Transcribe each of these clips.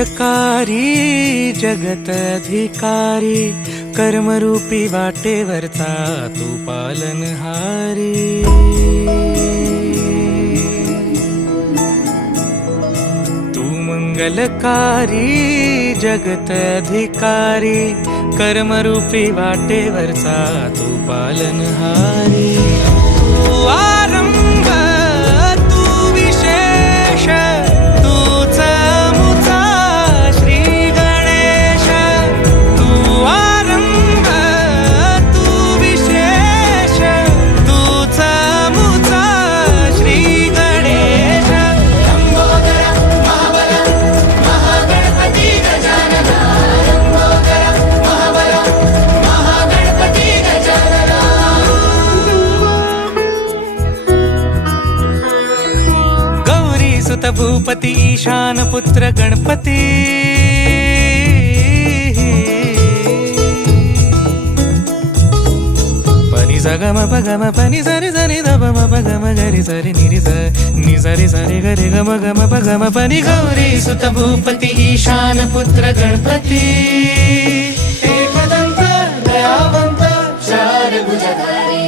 मंगलकारी जगत अधिकारी, कर्मरूपी वाटेवरचा तू पालनहारी। तू मंगलकारी जगत अधिकारी, कर्मरूपी वाटेवरचा तू पालनहारी। तू आरंभ तू विशेष, तूच मुचा श्री गणेश। तू आरंभ तू विशेष, तूच मुचा श्री गणेश। लंबोदर महाबल महागणपती गजानन, लंबोदर महाबल महागणपती गजानन। गौरी सुत भूपती ईशान पुत्र गणपती। पनि सगम पगम पनि सरि सरि ध म पगम गरि सरि निरि स नि सरि सरि गरि गम गम पगम पनि। गौरी सुत भूपती ईशान पुत्र गणपती। एकदंत दयावंत चार भुजधारी,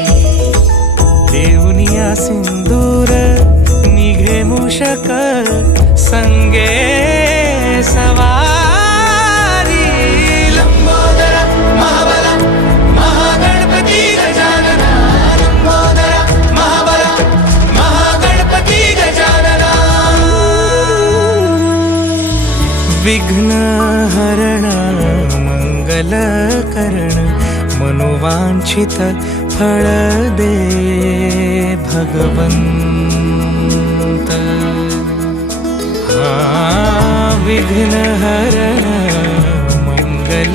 देऊनिया सिंदूर निघे मूषक, संगे सवारी। लंबोदर महाबल महागणपती गजानन, लंबोदर महाबल महागणपती गजानन। विघ्न हरण मंगल करण, मनोवांछित फळ दे भगवंत। विघ्न हरण मंगल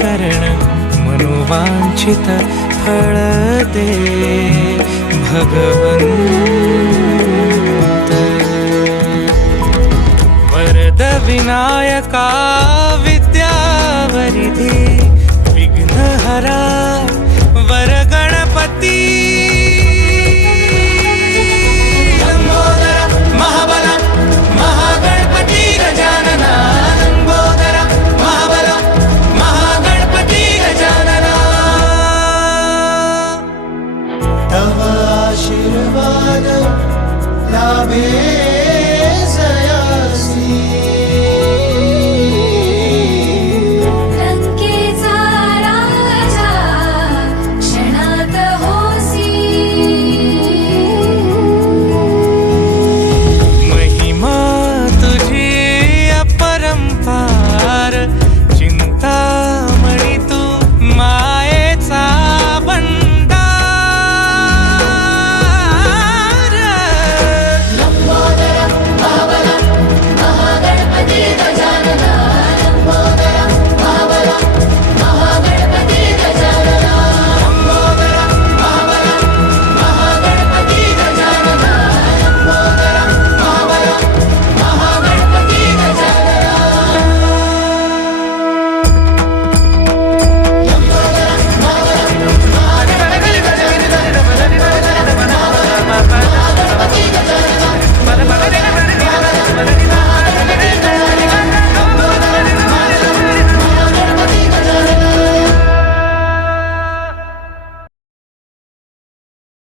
करण, मनोवांछित फळ दे भगवंत। वरद विनायका